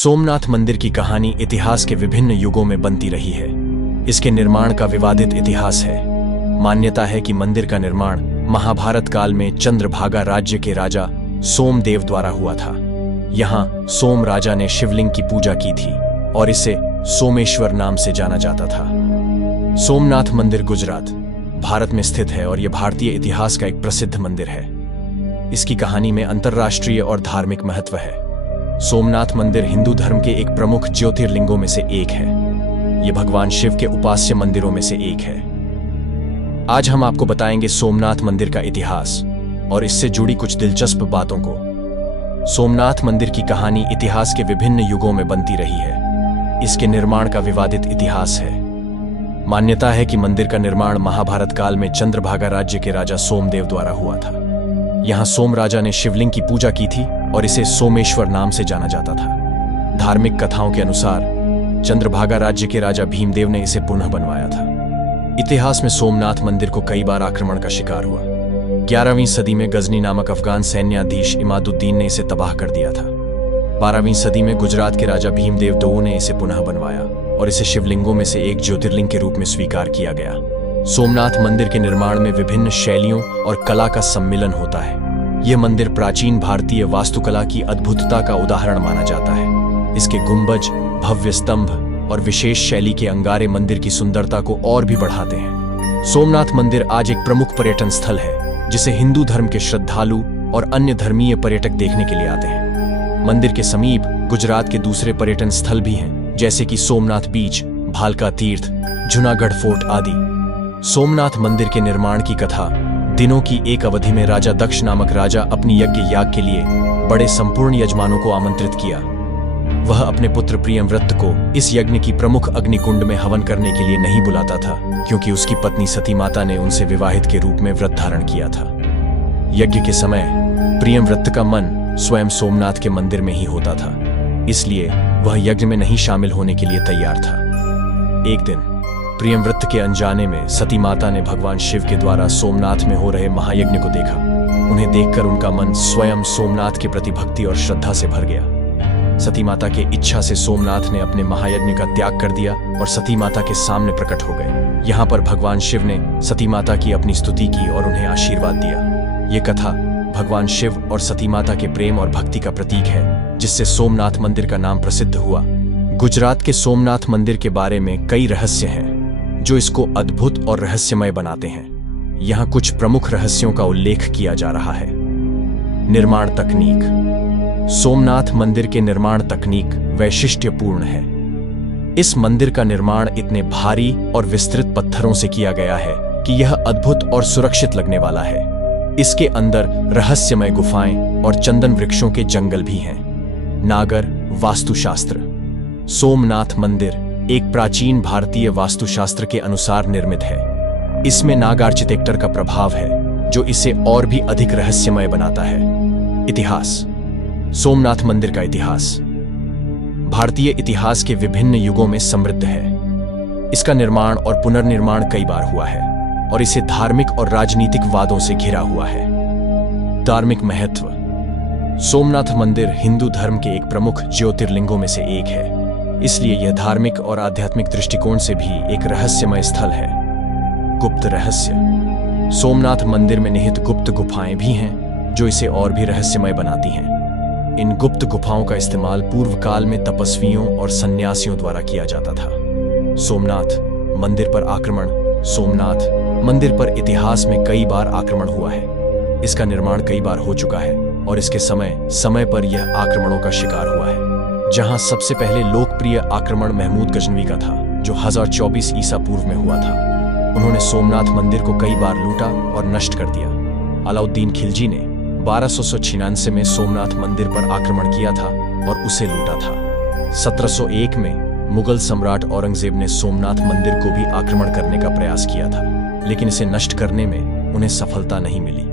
सोमनाथ मंदिर की कहानी इतिहास के विभिन्न युगों में बनती रही है। इसके निर्माण का विवादित इतिहास है। मान्यता है कि मंदिर का निर्माण महाभारत काल में चंद्रभागा राज्य के राजा सोमदेव द्वारा हुआ था। यहाँ सोम राजा ने शिवलिंग की पूजा की थी और इसे सोमेश्वर नाम से जाना जाता था। सोमनाथ मंदिर गुजरात, भारत में स्थित है और यह भारतीय इतिहास का एक प्रसिद्ध मंदिर है। इसकी कहानी में अंतर्राष्ट्रीय और धार्मिक महत्व है। सोमनाथ मंदिर हिंदू धर्म के एक प्रमुख ज्योतिर्लिंगों में से एक है। यह भगवान शिव के उपास्य मंदिरों में से एक है। आज हम आपको बताएंगे सोमनाथ मंदिर का इतिहास और इससे जुड़ी कुछ दिलचस्प बातों को। सोमनाथ मंदिर की कहानी इतिहास के विभिन्न युगों में बनती रही है। इसके निर्माण का विवादित इतिहास है। मान्यता है कि मंदिर का निर्माण महाभारत काल में चंद्रभागा राज्य के राजा सोमदेव द्वारा हुआ था। यहाँ सोम राजा ने शिवलिंग की पूजा की थी और इसे सोमेश्वर नाम से जाना जाता था। धार्मिक कथाओं के अनुसार चंद्रभागा राज्य के राजा भीमदेव ने इसे पुनः बनवाया था। इतिहास में सोमनाथ मंदिर को कई बार आक्रमण का शिकार हुआ। 11वीं सदी में गजनी नामक अफगान सैन्याधीश इमादुद्दीन ने इसे तबाह कर दिया था। 12वीं सदी में गुजरात के राजा भीमदेव दो ने इसे पुनः बनवाया और इसे शिवलिंगों में से एक ज्योतिर्लिंग के रूप में स्वीकार किया गया। सोमनाथ मंदिर के निर्माण में विभिन्न शैलियों और कला का सम्मिलन होता है। यह मंदिर प्राचीन भारतीय वास्तुकला की अद्भुतता का उदाहरण माना जाता है। इसके गुंबज, भव्य स्तंभ और विशेष शैली के अंगारे मंदिर की सुंदरता को और भी बढ़ाते हैं। सोमनाथ मंदिर आज एक प्रमुख पर्यटन स्थल है, जिसे हिंदू धर्म के श्रद्धालु और अन्य धर्मीय पर्यटक देखने के लिए आते हैं। मंदिर के समीप गुजरात के दूसरे पर्यटन स्थल भी हैं, जैसे कि सोमनाथ बीच, भालका तीर्थ, जूनागढ़ फोर्ट आदि। सोमनाथ मंदिर के निर्माण की कथा दिनों की एक अवधि में राजा दक्ष नामक राजा अपनी यज्ञ याग के लिए बड़े संपूर्ण यजमानों को आमंत्रित किया। वह अपने पुत्र प्रियव्रत को इस यज्ञ की प्रमुख अग्निकुंड में हवन करने के लिए नहीं बुलाता था, क्योंकि उसकी पत्नी सती माता ने उनसे विवाहित के रूप में व्रत धारण किया था। यज्ञ के समय प्रियव्रत का मन स्वयं सोमनाथ के मंदिर में ही होता था, इसलिए वह यज्ञ में नहीं शामिल होने के लिए तैयार था। एक दिन प्रियव्रत के अनजाने में सती माता ने भगवान शिव के द्वारा सोमनाथ में हो रहे महायज्ञ को देखा। उन्हें देखकर उनका मन स्वयं सोमनाथ के प्रति भक्ति और श्रद्धा से भर गया। सती माता के इच्छा से सोमनाथ ने अपने महायज्ञ का त्याग कर दिया और सती माता के सामने प्रकट हो गए। यहाँ पर भगवान शिव ने सती माता की अपनी स्तुति की और उन्हें आशीर्वाद दिया। ये कथा भगवान शिव और सती माता के प्रेम और भक्ति का प्रतीक है, जिससे सोमनाथ मंदिर का नाम प्रसिद्ध हुआ। गुजरात के सोमनाथ मंदिर के बारे में कई रहस्य हैं, जो इसको अद्भुत और रहस्यमय बनाते हैं। यहाँ कुछ प्रमुख रहस्यों का उल्लेख किया जा रहा है। निर्माण तकनीक। सोमनाथ मंदिर के निर्माण तकनीक वैशिष्ट्यपूर्ण है। इस मंदिर का निर्माण इतने भारी और विस्तृत पत्थरों से किया गया है कि यह अद्भुत और सुरक्षित लगने वाला है। इसके अंदर रहस्यमय गुफाएं और चंदन वृक्षों के जंगल भी हैं। नागर वास्तुशास्त्र। सोमनाथ मंदिर एक प्राचीन भारतीय वास्तुशास्त्र के अनुसार निर्मित है। इसमें नाग आर्किटेक्चर का प्रभाव है, जो इसे और भी अधिक रहस्यमय बनाता है। इतिहास। सोमनाथ मंदिर का इतिहास भारतीय इतिहास के विभिन्न युगों में समृद्ध है। इसका निर्माण और पुनर्निर्माण कई बार हुआ है और इसे धार्मिक और राजनीतिक वादों से घिरा हुआ है। धार्मिक महत्व। सोमनाथ मंदिर हिंदू धर्म के एक प्रमुख ज्योतिर्लिंगों में से एक है, इसलिए यह धार्मिक और आध्यात्मिक दृष्टिकोण से भी एक रहस्यमय स्थल है। गुप्त रहस्य। सोमनाथ मंदिर में निहित गुप्त गुफाएं भी हैं, जो इसे और भी रहस्यमय बनाती हैं। इन गुप्त गुफाओं का इस्तेमाल पूर्व काल में तपस्वियों और सन्यासियों द्वारा किया जाता था। सोमनाथ मंदिर पर आक्रमण। सोमनाथ मंदिर पर इतिहास में कई बार आक्रमण हुआ है। इसका निर्माण कई बार हो चुका है और इसके समय पर यह आक्रमणों का शिकार हुआ है। जहां सबसे पहले लोकप्रिय आक्रमण महमूद गजनवी का था, जो 1024 ईसा पूर्व में हुआ था। उन्होंने सोमनाथ मंदिर को कई बार लूटा और नष्ट कर दिया। अलाउद्दीन खिलजी ने 1296 में सोमनाथ मंदिर पर आक्रमण किया था और उसे लूटा था। 1701 में मुगल सम्राट औरंगजेब ने सोमनाथ मंदिर को भी आक्रमण करने का प्रयास किया था, लेकिन इसे नष्ट करने में उन्हें सफलता नहीं मिली।